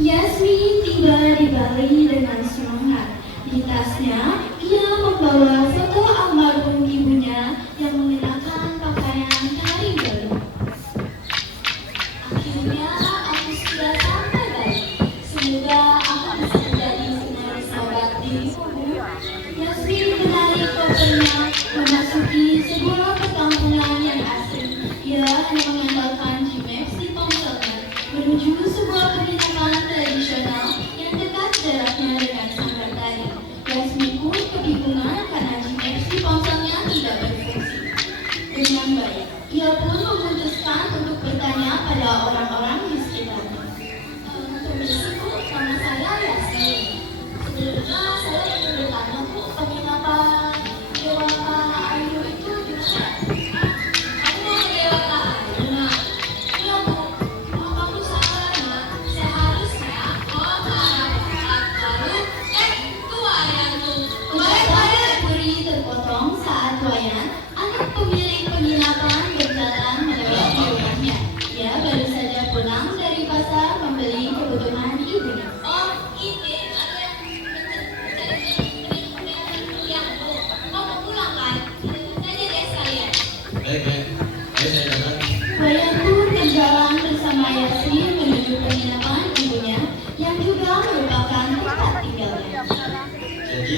Yasmin tiba di Bali dengan semangat. Di tasnya, ia membawa foto almarhum ibunya yang mengenakan pakaian tari Bali. Akhirnya, aku sudah sampai Bali. Semoga aku bisa menjadi penarik sahabat dirimu. Yasmin menarik kopernya memasuki sebuah perkampungan yang asing. Ia hanya mengandalkan Gmaps di ponselnya menuju sebuah penginapan tradisional yang dekat jaraknya dengan sanggar tari. Yasmin pun kebingungan karena Gmaps di ponselnya tidak berfungsi dengan baik. Ia pun memutuskan untuk bertanya pada orang-orang di sekitarnya. Permisi Bu, nama saya Yasmin. Sebelumnya saya ingin bertanya Bu, penginapan Dewata Ayu itu di mana? Aku mau ke Dewata Ayu, nah. Iya Bu, mau kamu salah nak. Seharusnya kau ke arah barat lalu itu wayan tuh. Ucapan Puri terpotong saat wayan anak pemilik penginapan berjalan melewati rumahnya. Ia baru saja pulang dari pasar membeli kebutuhan ibunya. Oh, ini ada yang mencari yang Bu. Kau mau pulang kan? Saja deh sekalian. Baik, saya datang. Wayan pun berjalan bersama Yasmin menuju penginapan ibunya yang juga merupakan tempat tinggalnya. Jadi,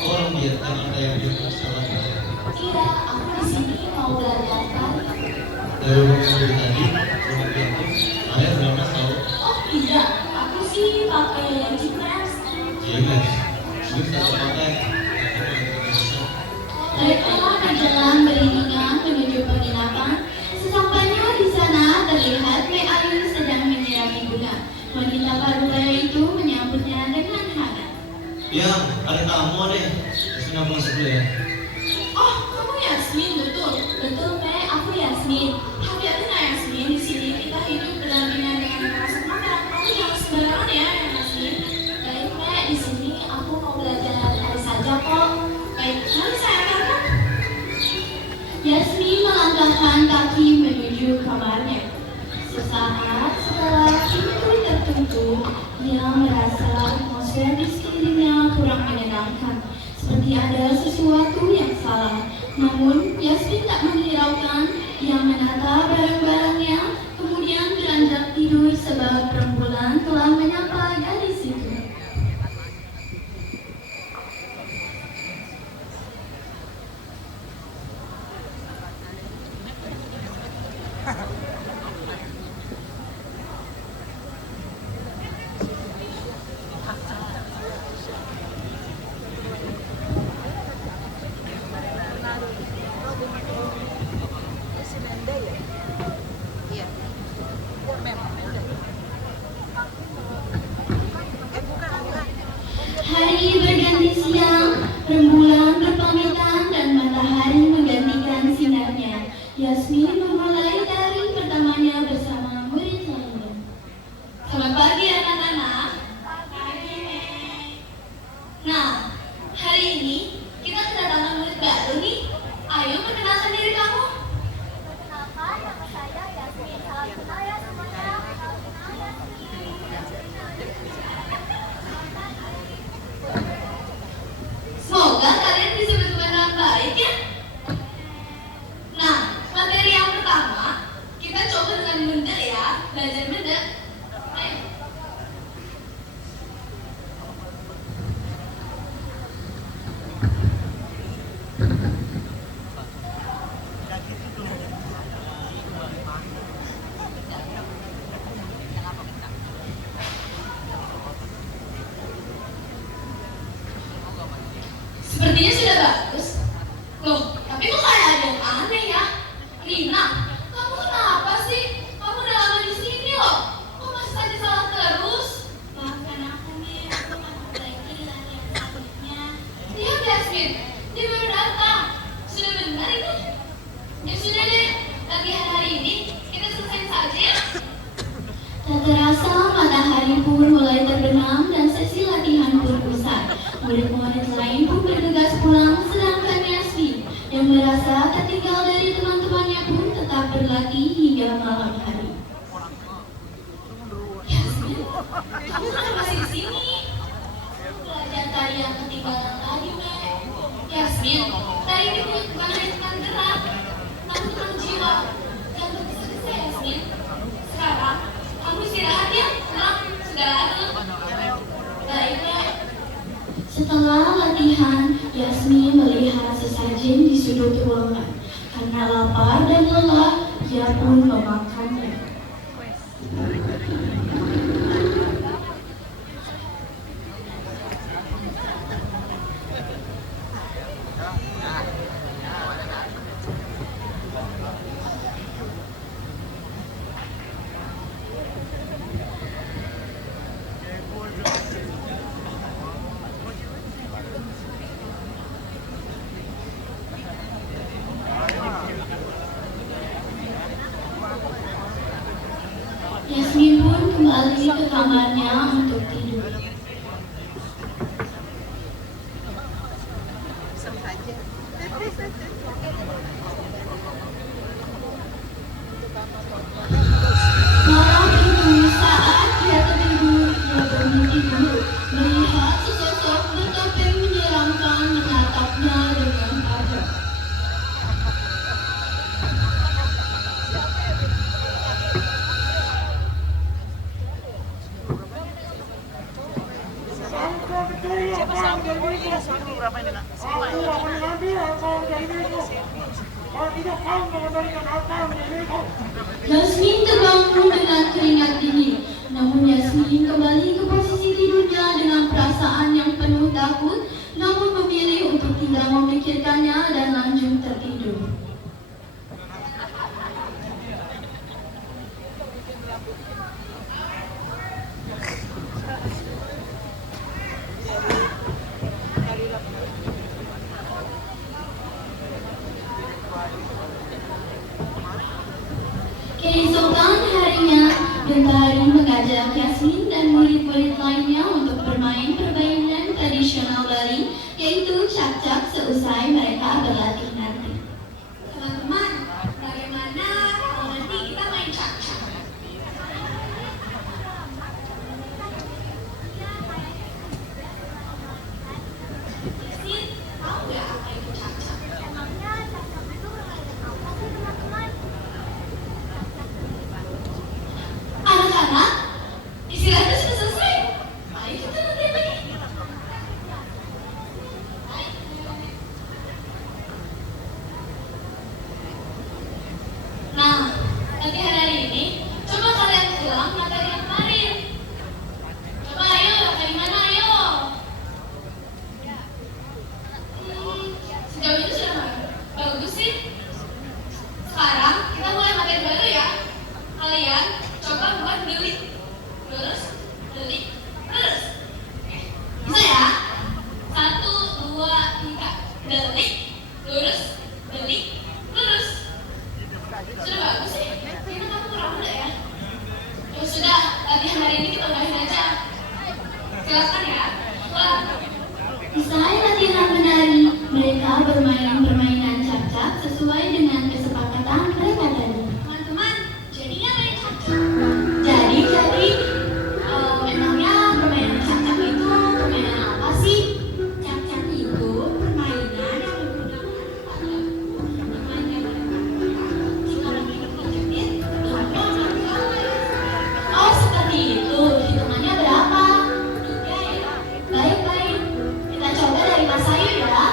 orang Vietnam ada yang bilang salah. Iya, aku di sini mau belajar tari. Dari rumah dari tadi, rumah Vietnam, kalian berapa tahu? Oh tidak, aku sih pakai yang Gmaps. Jelas, sudah satu pakai. Mereka berjalan beriringan menuju penginapan. Sesampainya di sana terlihat Mei Ayu sedang menyirami bunga. Wanita parubaya itu menyambutnya dengan hangat. Ya, ada tamu deh. Yasmin aku masuk dulu ya. Oh, kamu Yasmin, betul. Betul, Mei, aku Yasmin. Hati-hati nah Yasmin, di sini kita hidup berdampingan dengan merasa makan. Kamu jangan sembarangan ya, Yasmin. Baik, Mei, di sini aku mau belajar tari saja kok. Baik, mari saya akan. Yasmin melangkahkan kaki menuju kamarnya. Sesaat setelah pintu tertutup, ia merasa atmosfer di sekelilingnya kurang menyenangkan, seperti ada sesuatu yang salah. Namun, Yasmin tak menghiraukan. Ia menata barang-barangnya, kemudian beranjak tidur sebab rembulan telah menyapa gadis itu. Hari berganti siang, rembulan berpamitan dan matahari menggantikan sinarnya. Yasmin memulai dari perkenalkan diri kamu. Perkenalkan, nama saya Yasmin. Salam kenal ya semuanya. Semoga kalian bisa berteman dengan baik ya. Nah, materi yang pertama, kita coba dengan benda ya, belajar benda. Ayo. Sepertinya sudah bagus. Loh, tapi kok kayak ada yang aneh ya? Rina, kamu kenapa sih? Kamu udah lama di sini loh. Kok masih saja salah terus? Maafkan aku nih, aku mau perbaiki latihan selanjutnya. Iya, Jasmine, dia baru datang. Sudah benar itu? Ya sudah deh, latihan hari ini kita selesai saja ya. Tak terasa matahari pun mulai terbenam dan sesi latihan pun usai. Murid-murid lain pun bergegas pulang, sedangkan Yasmin yang merasa tertinggal dari teman-temannya pun tetap berlatih hingga malam hari. Yasmin, kamu kan masih di sini? Belajar tari yang ketinggalan tadi, Nek. Yasmin, tari ini bukan hanya tentang gerak, tapi tentang jiwa. Jangan tergesa-gesa, Yasmin. Sekarang, kamu istirahat ya, pulang, sudah larut. Baik, Nek. Setelah latihan, Yasmin melihat sesajen di sudut ruangan. Karena lapar dan lelah, ia pun memakannya. Yasmin pun kembali ke kamarnya untuk tidur. Malam itu saat dia tertidur, dia bermimpi buruk melihat sesosok bertopeng menyeramkan menatapnya dengan tajam. Yasmin terbangun dengan keringat dingin, namun Yasmin kembali ke posisi tidurnya dengan perasaan yang penuh takut, namun memilih untuk tidak memikirkannya dan lanjut tertidur. Keesokan harinya, Gentari mengajak Yasmin dan murid-murid lainnya untuk bermain permainan tradisional Bali, yaitu cak-cak seusai mereka berlatih nanti. Teman-teman, bagaimana kalau nanti kita main cak-cak? Yasmin, tahu nggak apa itu cak-cak? Emangnya cak-cak itu permainan apa sih teman-teman? Anak-anak, istirahatnya sudah selesai. Ayo kita latihan lagi. Nah, latihan hari ini, coba kalian ulang materi yang kemarin. Coba ayo, dari mana ayo? Sejauh ini sudah bagus sih. Sekarang kita mulai materi baru ya. Kalian coba buat delik, lurus, delik, lurus. Bisa ya? 1, 2, 3. Delik, lurus, delik, lurus. Sudah bagus sih. Kayaknya kamu kurang muda ya. Ya sudah, latihan hari ini kita udahin aja. Silakan ya. Usai latihan menari, mereka bermain permainan cak-cak sesuai sesuai dengan kesepakatan mereka tadi. Teman-teman, jadinya main capcak. Jadi, memangnya permainan capcak itu permainan apa sih? Capcak itu permainan yang menggunakan empat lagu dimainkan oleh manusia. Jika lagi berjoget, lagu akan kalah. Oh, seperti itu. Hitungannya berapa? 3 ya. Baik. Kita coba dari Mas Ayu ya.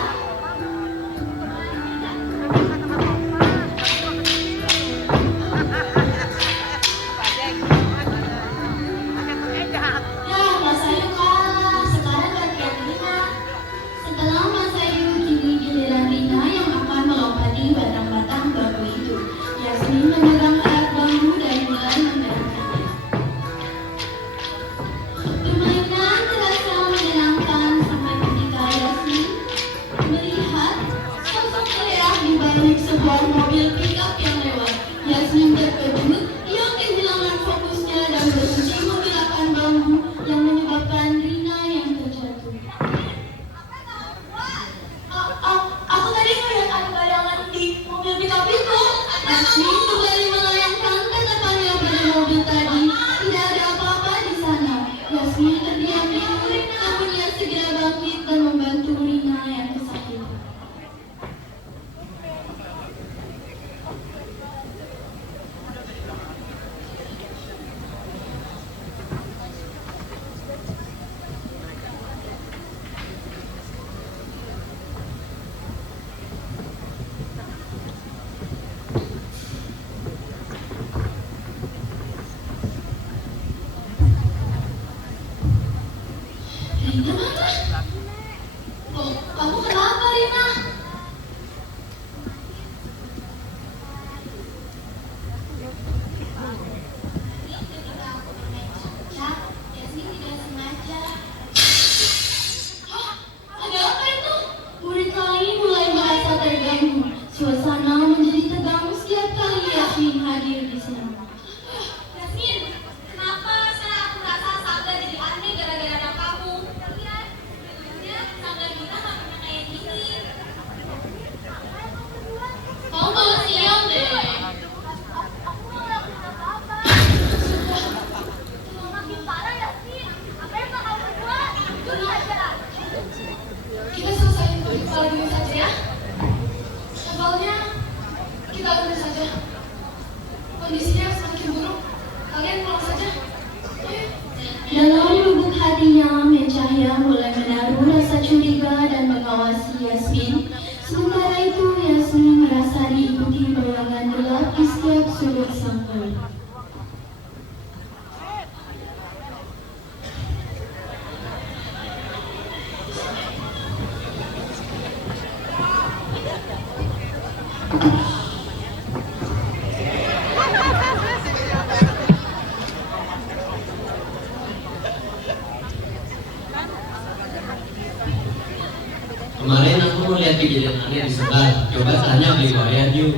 Ya, Mas Ayu kalah. Sekarang gantian Rina. Setelah Mas Ayu, kini giliran Rina yang akan melompati batang-batang bambu itu. Yasmin memegang erat bambu dan mulai menggerakkannya. Permainan terasa menyenangkan sampai ketika Yasmin melihat sosok merah di balik sebuah mobil pickup yang lewat. Yasmin terkejut, ia kehilangan fokusnya dan berhenti menggerakkan bambu yang menyebabkan Rina yang terjatuh. Aku tadi melihat ada bayangan di mobil pickup itu. Yasmin kembali melayangkan tatapannya pada mobil tadi. Tidak ada apa-apa di sana. Yasmin terdiam dulu, namun ia segera bangkit dan membantu Rina yang kesakitan. Rina mana? Oh, kamu kenapa, Rina? Ketika aku bermain capcak, Yasmin tidak sengaja. Oh, ada apa itu? Murid lain mulai merasa terganggu. Suasana menjadi tegang setiap kali Yasmin hadir di sana. Yasmin, kenapa saya aku merasa Saga jadi aneh gara-gara ada kamu? Lihat, sebelumnya Saga kita nggak pernah kayak gini. Kamu malah siang deh. Aku nggak ngelakuin apa-apa. Cuma makin parah Yasmin. Apa yang bakal kamu buat? Jujur aja. Kita selesaiin kulit kepala dulu saja ya. Awalnya kita urus saja. Kondisinya semakin buruk. Kalian pulang saja. Dalam lubuk hatinya, Mencahya mulai menaruh rasa curiga dan mengawasi Yasmin. Sementara itu, Yasmin merasa diikuti bayangan gelap di setiap sudut sangkar. Kemarin aku melihat kejadian aneh di sebelah. Coba tanya beli Korea yuk.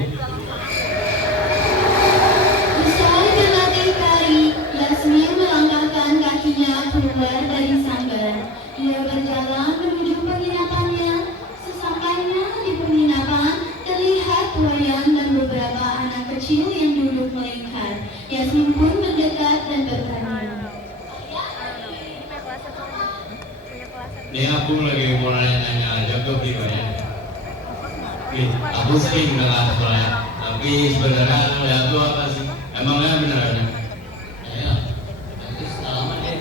Usai berlatih tari, Yasmin melangkahkan kakinya keluar dari sanggar. Ia berjalan menuju penginapannya. Sesampainya di penginapan, terlihat wayang dan beberapa anak kecil yang duduk melingkar. Yasmin pun mendekat dan bertanya. Nih aku lagi mau nanya aja ke Biro ya. Aku sering dengar soalnya, tapi sebenarnya ngeliat tuh apa sih? Emangnya beneran? Ya, itu selama deh.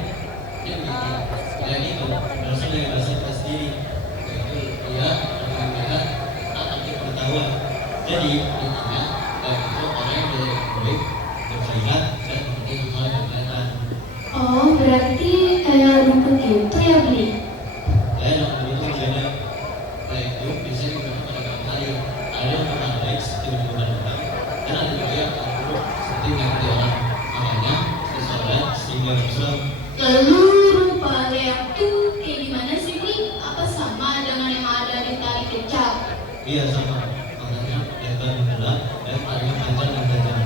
Dia mikir, kayak gitu, harusnya dari bahasa pasti itu dia akan melihat akan pengetahuan. Jadi intinya kayak itu orang yang dari baik berkeringat dan mungkin hal yang kelihatan. Oh, berarti kayak rumput itu ya, Bli? Saya yang dulu tuh biasanya kayak itu biasanya digunakan pada malam hari. Ada yang pernah baik seperti menimbulkan orang, dan ada juga yang buruk seperti menyakiti orang. Makanya saya sholat sehingga Islam. Lalu rupa leak tuh kayak gimana sih, Bli? Apa sama dengan yang ada di tali kecap? Iya sama. Makanya lebar mengelak dan taringnya panjang dan tajam.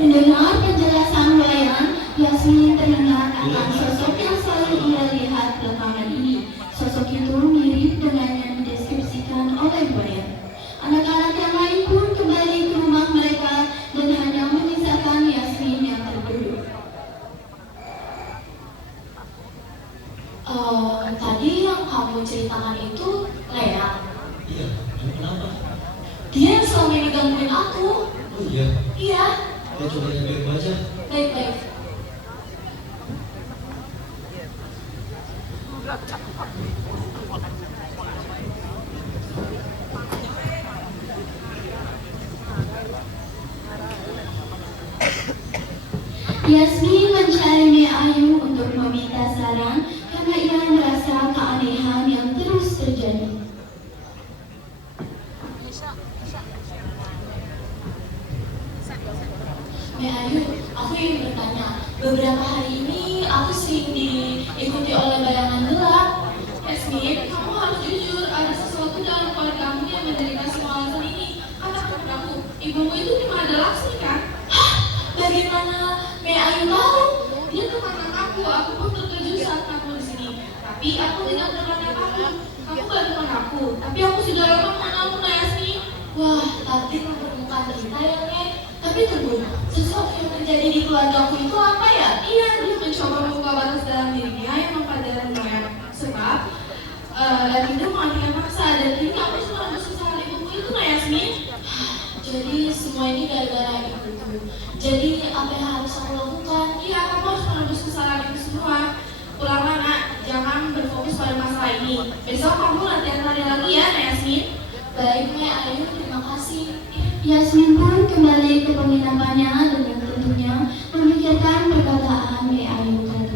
Mendengar penjelasan wayang, Yasmin teringat akan sosok yang selalu ia lihat belakangan ini. Sosok itu mirip dengan yang dideskripsikan oleh wayang. Anak-anak yang lain pun Iya. Iya, Ya coba nyampein gua aja. baik-baik. Yasmin mencari Ayu untuk meminta saran karena ia merasa keanehan yang terus terjadi. Ayu, aku ingin bertanya. Beberapa hari ini aku sering diikuti oleh bayangan gelap. Yasmin, kamu harus jujur. Ada sesuatu dalam keluargamu yang menderita semua alasan ini. Katakan padaku, ibumu itu cuma ada Laksmi kan? Hah? Bagaimana Ayu tahu? Dia teman aku. Aku pun terkejut saat kamu di sini. Tapi aku tidak bertanya kamu. Kamu gak teman aku. Tapi aku sudah lama mengenalmu, Yasmin. Wah, takdir mempertemukan kita ya, Nek. Tapi tunggu, sesuatu yang terjadi di keluarga aku itu apa ya? Iya, dia mencoba membuka batas dalam dirinya yang mempelajari Noya. Sebab, dan itu mengalihkan maksa. Dan kini aku cuma bersusah ibuku itu, Yasmin. Jadi semua ini gara-gara ibuku. Jadi apa yang harus aku lakukan? Iya, kamu harus menebus kesalahan itu semua. Ulangan, nak, jangan berfokus pada masalah ini. Besok kamu latihan tari lagi ya, Yasmin. Baik, Ayu, terima kasih. Yasmin pun kembali ke penginapannya dengan tentunya memikirkan perkataan Ayu tadi.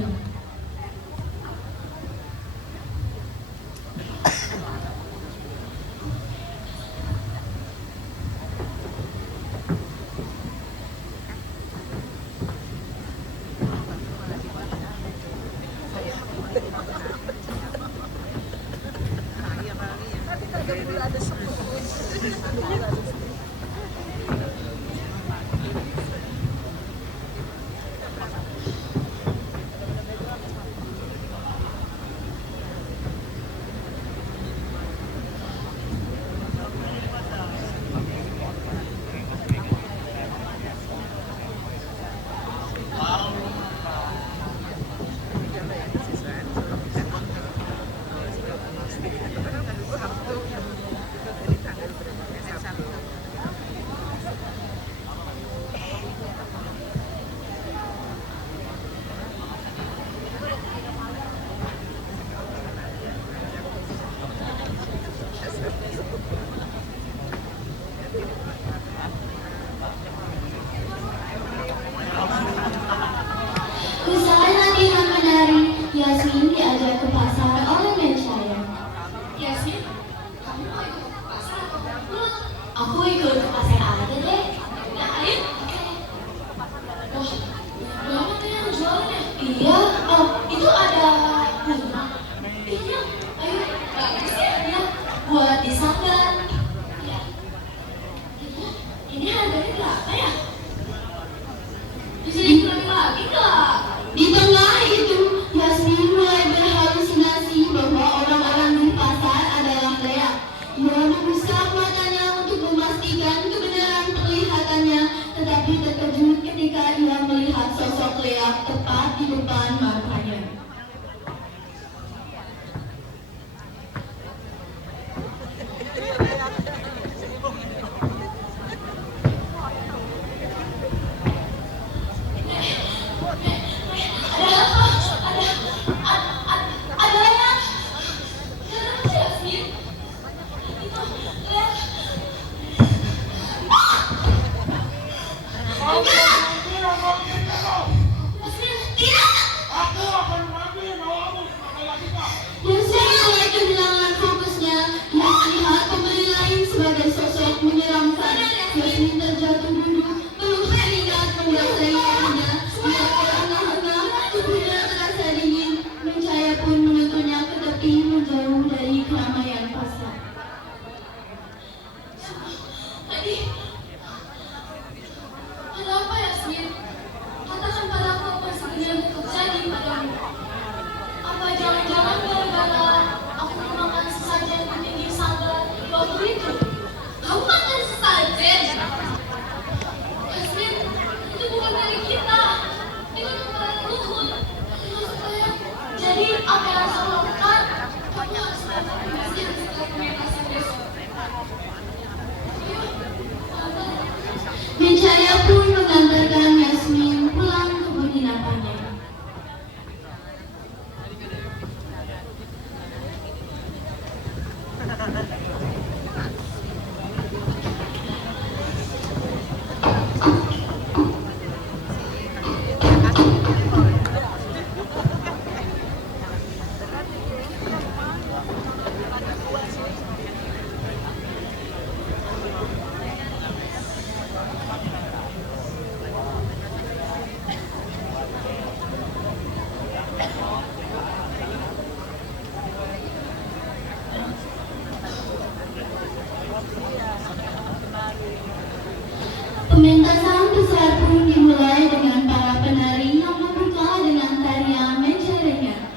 Usai latihan menari, Yasmin diajak ke pasar oleh Mencaya. Yasmin, kamu mau ikut ke pasar atau mau pulang? Aku ikut ke pasar aja deh. Udah, ayo. Wah, banyak yang jualnya. Iya, oh itu ada bunga. Iya, ayo, bagus ya, ya. Buat disanggar. Iya. Ini harganya berapa ya? Bisa dikurangi lagi nggak? Di tengah itu, Yasmin mulai berhalusinasi bahwa orang-orang di pasar adalah Lea. Ia mengusap matanya untuk memastikan kebenaran penglihatannya, tetapi terkejut ketika ia melihat sosok Lea tepat di depan matanya. Menjauh dari keramaian pasar. Tadi ada apa, Yasmin? Katakan padaku apa sebenarnya terjadi padamu. Apa jangan-jangan gara-gara aku memakan sesajen di pinggir sanggar waktu itu? Kamu makan sesajen? Yasmin, itu bukan dari kita. Itu kemarin luhur. Jadi apa yang harus aku lakukan? Kamu harus datang ke masjid setelah pementasan besok. Yuk, pun dimulai dengan para penari yang membuka dengan tarian menjerengan.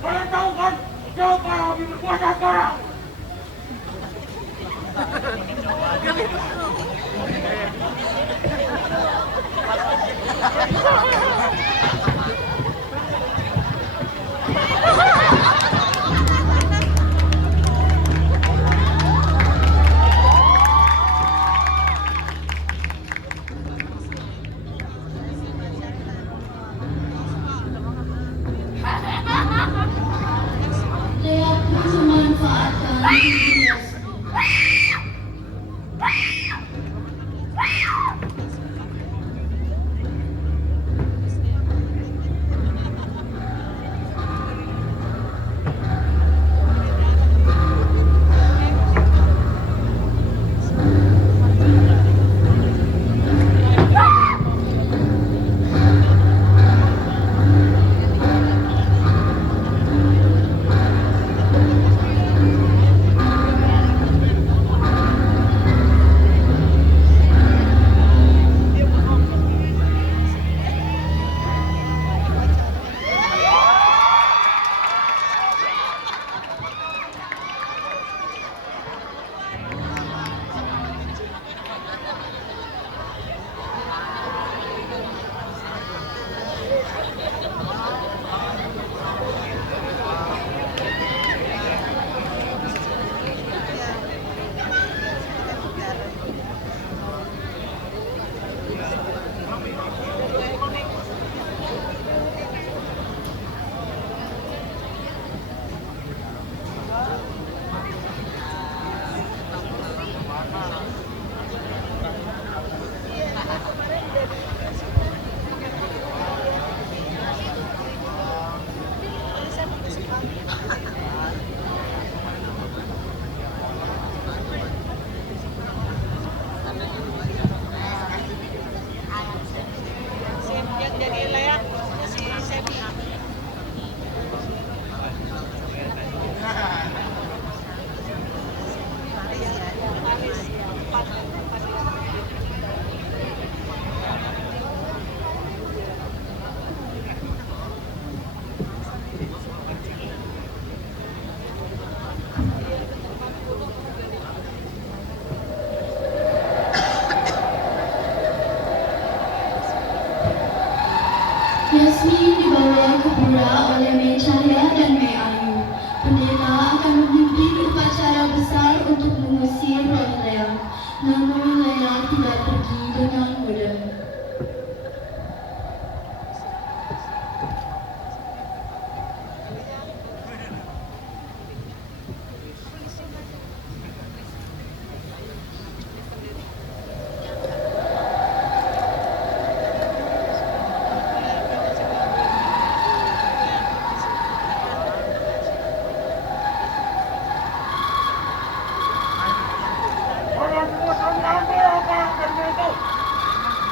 Kalian tahu kan siapa yang lebih berkuasa sekarang? Lea pun memanfaatkan tubuh Yasmin. Yasmin dibawa ke pura oleh Mei Cahya dan Mei Ayu. Pendeta akan memimpin upacara besar untuk mengusir roh Lea. Namun Lea tidak pergi dengan mudah. Kalian semua telah mengambil apa yang dari itu.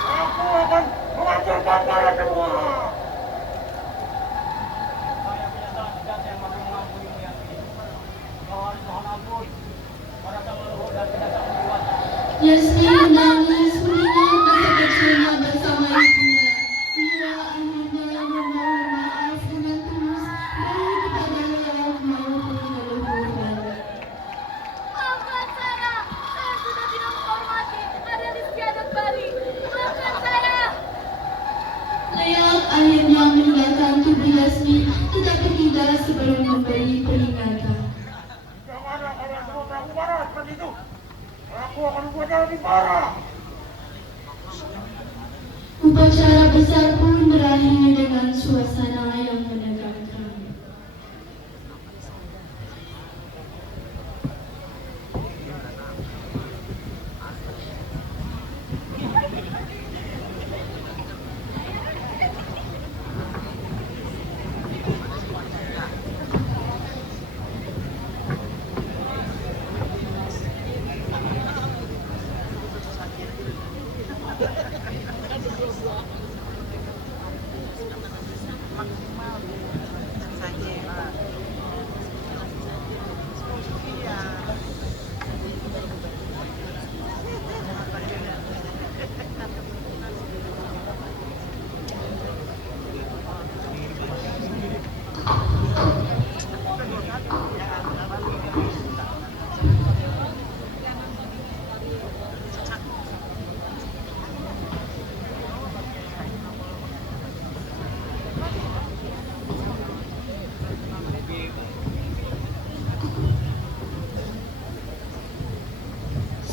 Aku akan menghancurkan kalian semua. Saya menyatakan tugas yang mampu mengampuni Yasmin. Mohon ampun pada sang leluhur dan binatang berkuasa. Yasmin menangis mengingat masa kecilnya bersama ibunya. Ia akhirnya memohon maaf dengan tulus baik kepada Lea maupun leluhurnya. Maafkan saya sudah tidak menghormati adat istiadat Bali. Maafkan saya. Lea akhirnya meninggalkan tubuh Yasmin tetapi tidak sebelum memberi peringatan. Janganlah kalian semua melakukan parah seperti itu. Aku akan membuatnya lebih parah. Upacara besar pun berakhir dengan suasana yang menegangkan.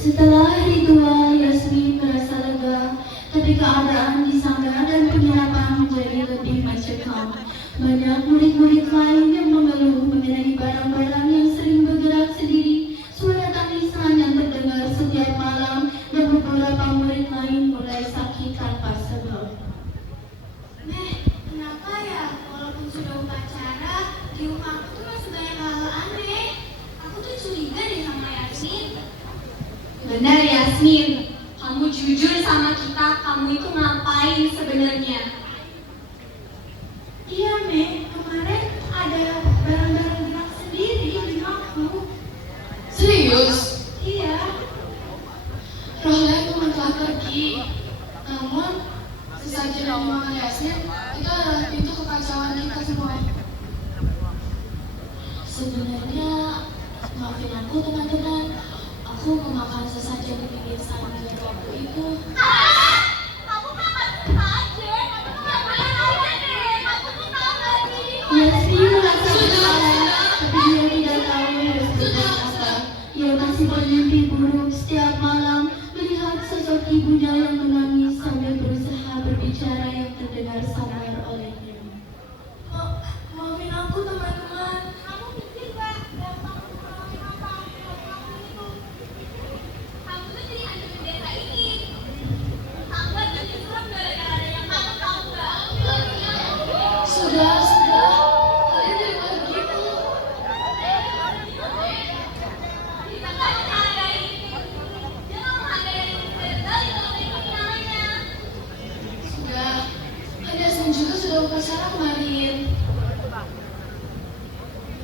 Setelah ritual, Yasmin merasa lega, tapi keadaan di sangga dan penginapan menjadi lebih mencekam. Banyak murid-murid lain yang mengeluh mengenai barang-barang yang sering bergerak sendiri, suara tangisan yang terdengar setiap malam, dan beberapa murid lain mulai sakit tanpa sebab. Kenapa ya? Walaupun sudah upacara, di rumah aku tuh masih banyak hal aneh. Aku tuh curiga deh sama Yasmin. Benar Yasmin, kamu jujur sama kita, kamu itu ngapain sebenarnya? Iya, kemarin ada barang-barang gerak sendiri di rumahku. Serius? Iya. Rohnya memang telah pergi, namun sesajen omongan Yasmin, itu adalah pintu kekacauan kita semua. Sebenarnya, maafin aku teman-teman, aku memakan sesajen di pinggir sangga waktu itu. Kamu makan saja. Kamu nggak boleh aja deh. Kamu tuh tahu nggak sih? Yasmin merasa bersalah, tapi dia tidak tahu harus berbuat apa. Ia masih bermimpi buruk setiap malam, melihat sosok ibunya yang menangis sambil berusaha berbicara yang terdengar samar olehnya. Maafin aku teman-teman. Kamu mikir nggak? Gampang ngomongin apa? Kamu itu. Kamu tuh jadi hantu desa ini. Kamu jadi serem gara-gara ada yang kamu tahu nggak? Sudah, kalian jangan begitu. Kita nggak menghargai itu. Jangan menghargai desa yang mereka namanya. Sudah, kan Yasmin juga sudah upacara kemarin.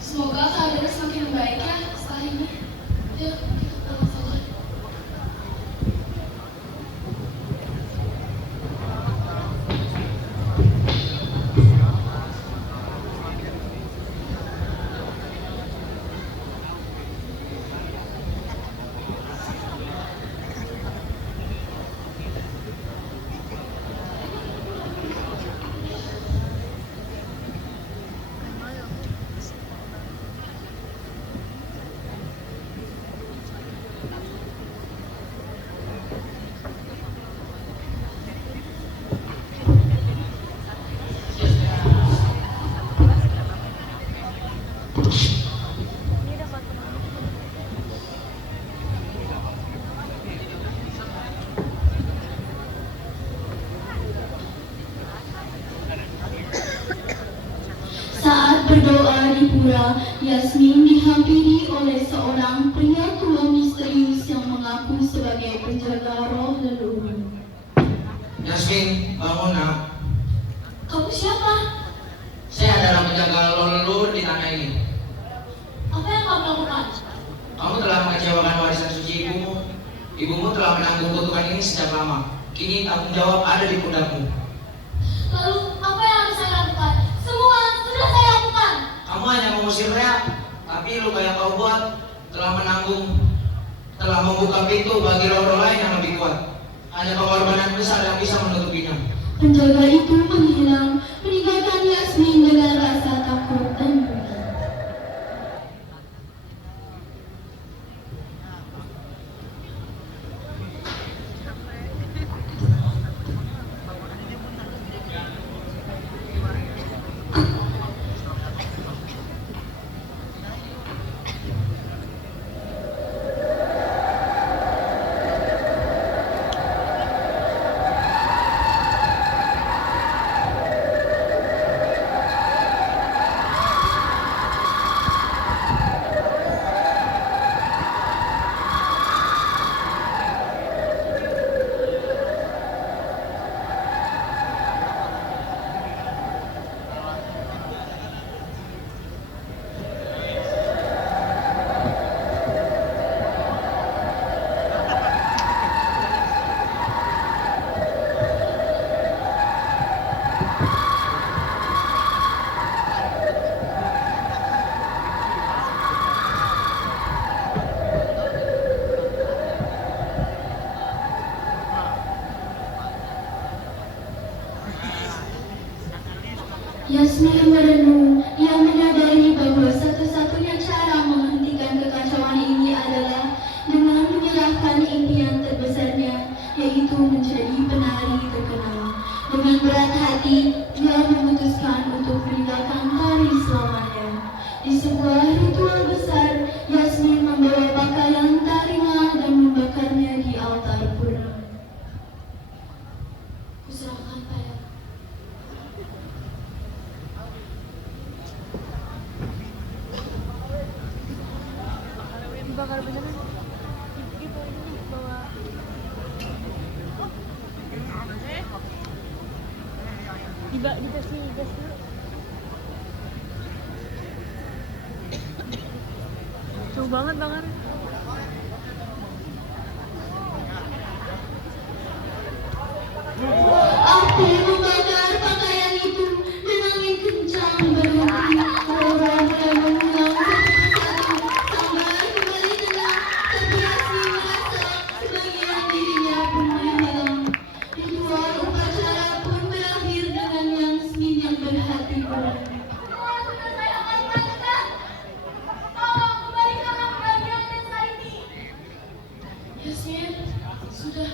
Semoga keadaannya semakin baik ya setelah ini. Yuk, kita pulang saja. Saat berdoa di pura, Yasmin dihampiri oleh seorang pria tua misterius yang mengaku sebagai penjaga roh leluhur. Yasmin, bangun nak. Kamu siapa? Saya adalah penjaga roh leluhur di tanah ini. Apa yang kamu lakukan? Kamu telah mengecewakan warisan suci ibumu. Ibumu telah menanggung kutukan ini sejak lama. Kini tanggung jawab ada di pundakmu. Lalu apa yang harus saya lakukan? Semua sudah saya lakukan. Kamu hanya mengusir Rea, tapi luka yang kau buat telah membuka pintu bagi roh-roh lain yang lebih kuat. Hanya pengorbanan besar yang bisa menutupinya. Penjaga itu menghilang, meninggalkan Yasmin dengan rasa takut dan geli. Yasmin merenung, ia menyadari bahwa satu-satunya cara menghentikan kekacauan ini adalah dengan menyerahkan impian terbesarnya, yaitu menjadi penari terkenal. Dengan berat hati, dia memutuskan untuk meninggalkan tari selamanya. Di sebuah ritual besar, Yasmin membawa pakaian tarinya dan membakarnya di altar pura. Kuserahkan pada dibakar beneran. Ibu ini bawa dikasih gas dulu. Jauh banget bakar. Aku membakar pakaian itu dan angin kencang berhenti. Aurora mulai mengulang satu persatu sampai kembali tenang. Tapi Yasmin merasa sebagian dirinya pun menghilang. Ritual upacara pun berakhir dengan Yasmin yang berhati berat. Semua sudah saya amankan. Tolong kembalikan bagian desa ini. Yasmin, sudah.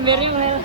Embernya mulai.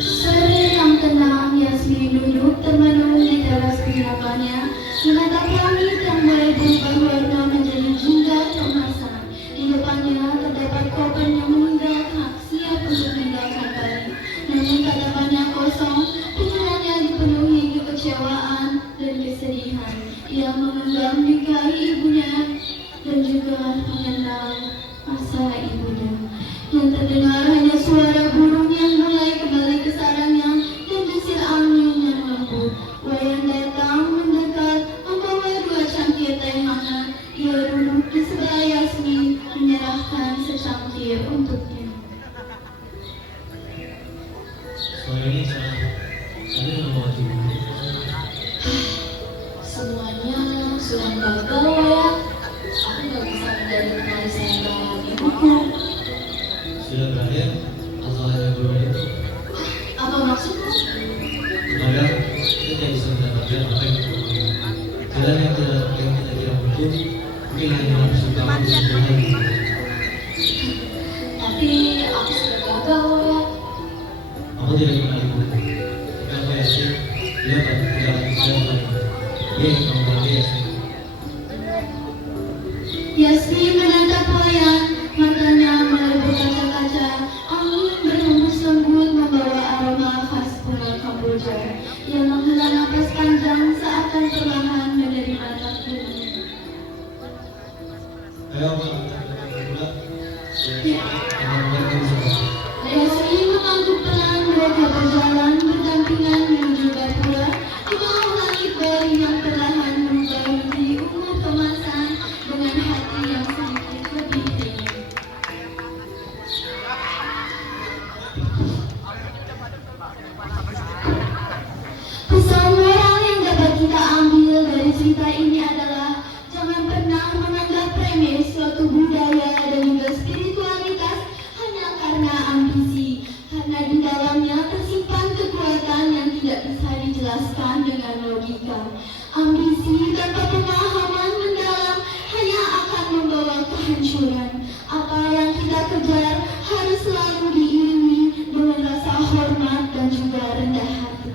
Sore yang tenang, Yasmin duduk termenung di teras penginapannya, menatap langit yang mulai berubah warna menjadi jingga keemasan. Di depannya terdapat koper yang meninggalkan, siap untuk meninggalkan Bali. Namun tatapannya kosong, pikirannya dipenuhi kekecewaan dan kesedihan. Ia mengenggam bingkai ibunya dan juga mengenang masa ibunya. Yang terdengar hanya suara burung yang mulai kembali ke sarangnya dan desir angin yang lembut. Wayan datang mendekat, membawa 2 cangkir teh hangat. Ia duduk di sebelah Yasmin, menyerahkan secangkir untuknya. Sore ini saya ada yang mau dulu. Semuanya sudah gagal ya. Aku gak bisa menjadi penari sehebat ibuku. Sudah berakhir atau hanya dulu itu? Apa maksudmu? Maka kita tidak bisa mendapatkan apa yang kita inginkan. Jalan yang kita tidak butuh mungkin hanya nafsu kamu dan Tuhan. Tapi aku sudah gagal ya. Aku tidak mengenal ibu, tapi aku yakin dia tidak akan bisa mengenal. Dia yang membuat dia sendiri. Yasmin menatap Wayan, matanya mulai berkaca-kaca. Angin berhembus lembut membawa aroma khas bunga kamboja. Ia menghela napas panjang seakan perlahan menerima takdirnya. Ayo, Pak, kita pula. Teman-teman bisa. Yasmin mengangguk pelan, mereka berjalan berdampingan menuju gapura. Di bawah langit Bali yang perlahan berubah menjadi ungu kemasan dengan hati yang sedikit lebih ringan. Pesan moral yang dapat kita ambil diputuskan dengan logika. Ambisi tanpa pemahaman mendalam hanya akan membawa kehancuran. Apa yang kita kejar harus selalu diiringi dengan rasa hormat dan juga rendah hati.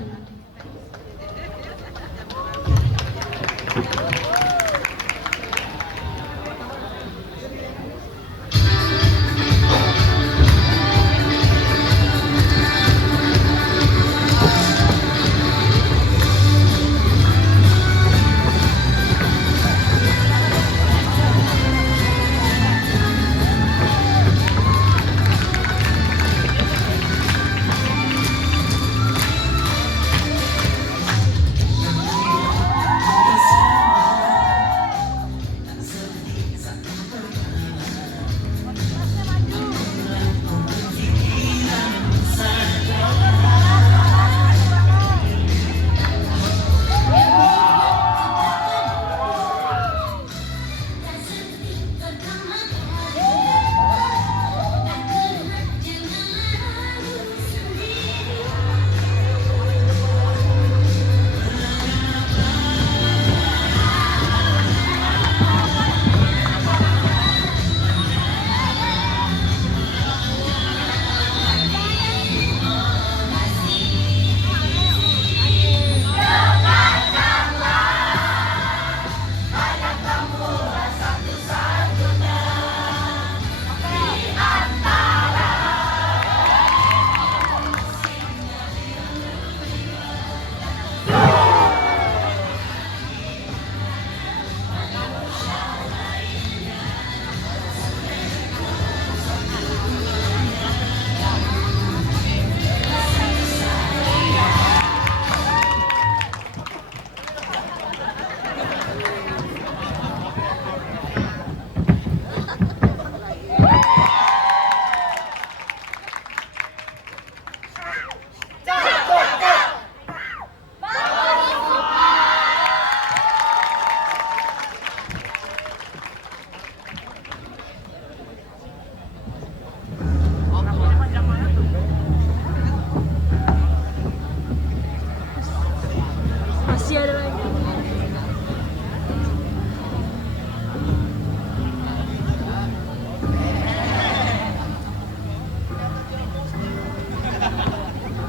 Masih ada lagi.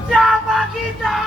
Siapa kita?